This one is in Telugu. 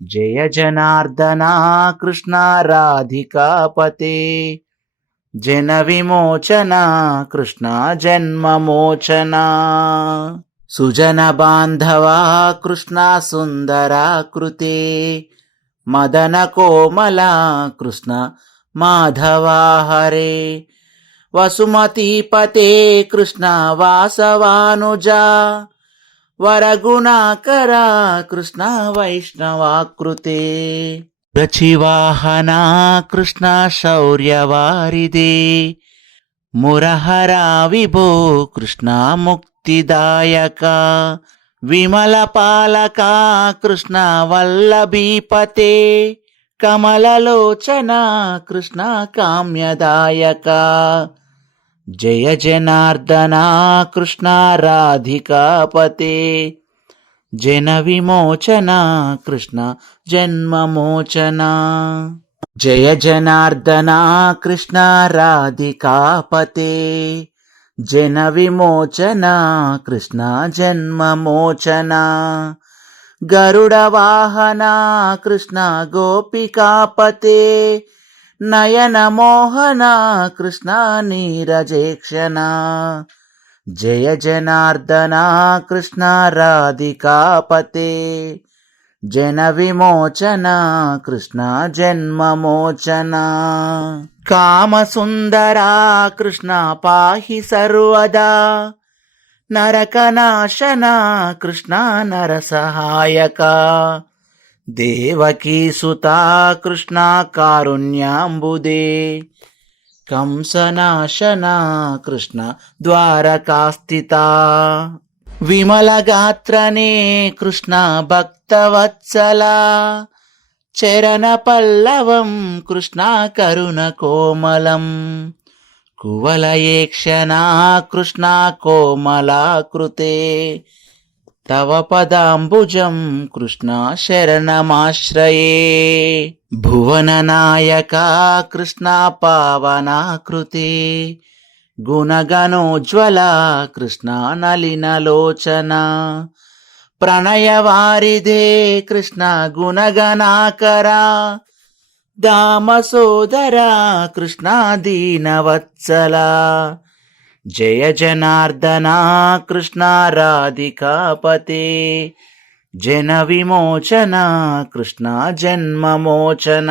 జయ జనార్దన కృష్ణ రాధికాపతే జన విమోచన కృష్ణ జన్మమోచన సుజన బాంధవా కృష్ణ సుందరాకృతే మదన కోమల కృష్ణ మాధవా హరే వసుమతీపతే కృష్ణ వాసవానుజా వరగుణాకర కృష్ణ వైష్ణవాకృతే రచివాహన కృష్ణ శౌర్యవారిదే మురహరా విభో కృష్ణ ముక్తిదాయక విమల పాలక కృష్ణ వల్లభీపతే కమలలోచన కృష్ణ కామ్యదాయక జయ జనార్దన కృష్ణ రాధికాపతే జన విమోచన కృష్ణ జన్మమోచన జయ జనార్దన కృష్ణ రాధికాపతే జన విమోచన కృష్ణ జన్మమోచన గరుడ వాహన కృష్ణ గోపికాపతే నయన మోహన కృష్ణ నీరజేక్షణ జయ జనార్దన కృష్ణ రాధికాపతే జన విమోచన కృష్ణ జన్మమోచన కామసుందరా కృష్ణ పాహి సర్వదా నరకనాశన కృష్ణ నరసహాయక దేవకీ సుతా కృష్ణ కారుణ్యాంబుదే కంసనాశన కృష్ణ ద్వారకాస్థిత విమలగాత్రనే కృష్ణ భక్తవత్సల చరణ పల్లవం కృష్ణ కరుణ కోమలం కువలయేక్షణా కృష్ణ కోమలాకృతే తవ పదాంబుజం కృష్ణ శరణమాశ్రయే భువననాయక కృష్ణ పావనాకృతే గుణగణోజ్వల కృష్ణ నలినలోచన ప్రణయవారిదే కృష్ణ గుణగణాకరా దామసోదరా కృష్ణ దీనవత్సల జయ జనార్దన కృష్ణ రాధికాపతే జన విమోచన కృష్ణ జన్మమోచన